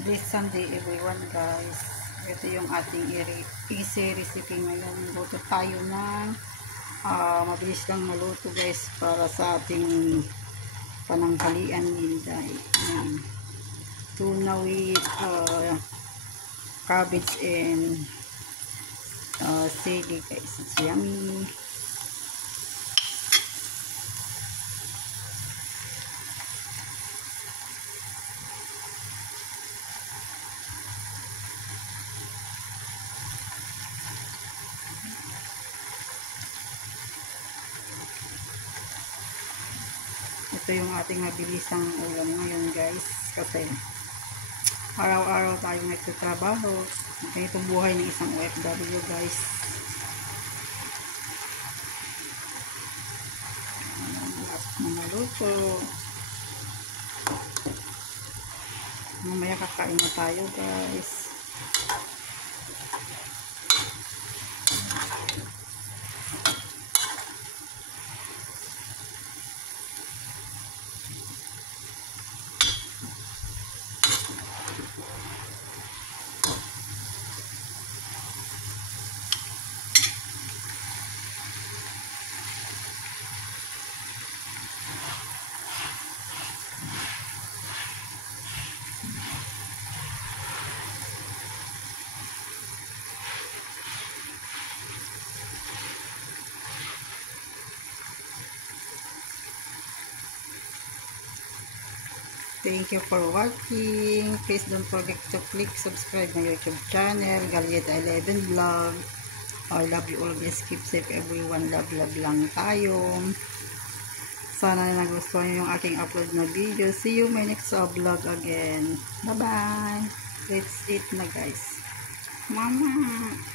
This Sunday everyone guys. Ito yung ating easy recipe ngayon. Luto tayo ng mabilis lang maluto guys para sa ating pananghalian ninday. Tuna with cabbage and sili guys. It's yummy. Ito yung ating mabilisang ulam ngayon guys, kasi araw-araw tayong nagtatrabaho. Ganito buhay ng isang OFW guys. Lapos na maluto. Mamaya kakain na tayo guys. Thank you for watching. Please don't forget to click subscribe my YouTube channel, Galyeta 11 Vlog. I love you always. Keep safe everyone. Love lang tayo. Sana nagustuhan nyo yung aking upload na video. See you my next vlog again. Bye bye. Let's eat na guys. Mama.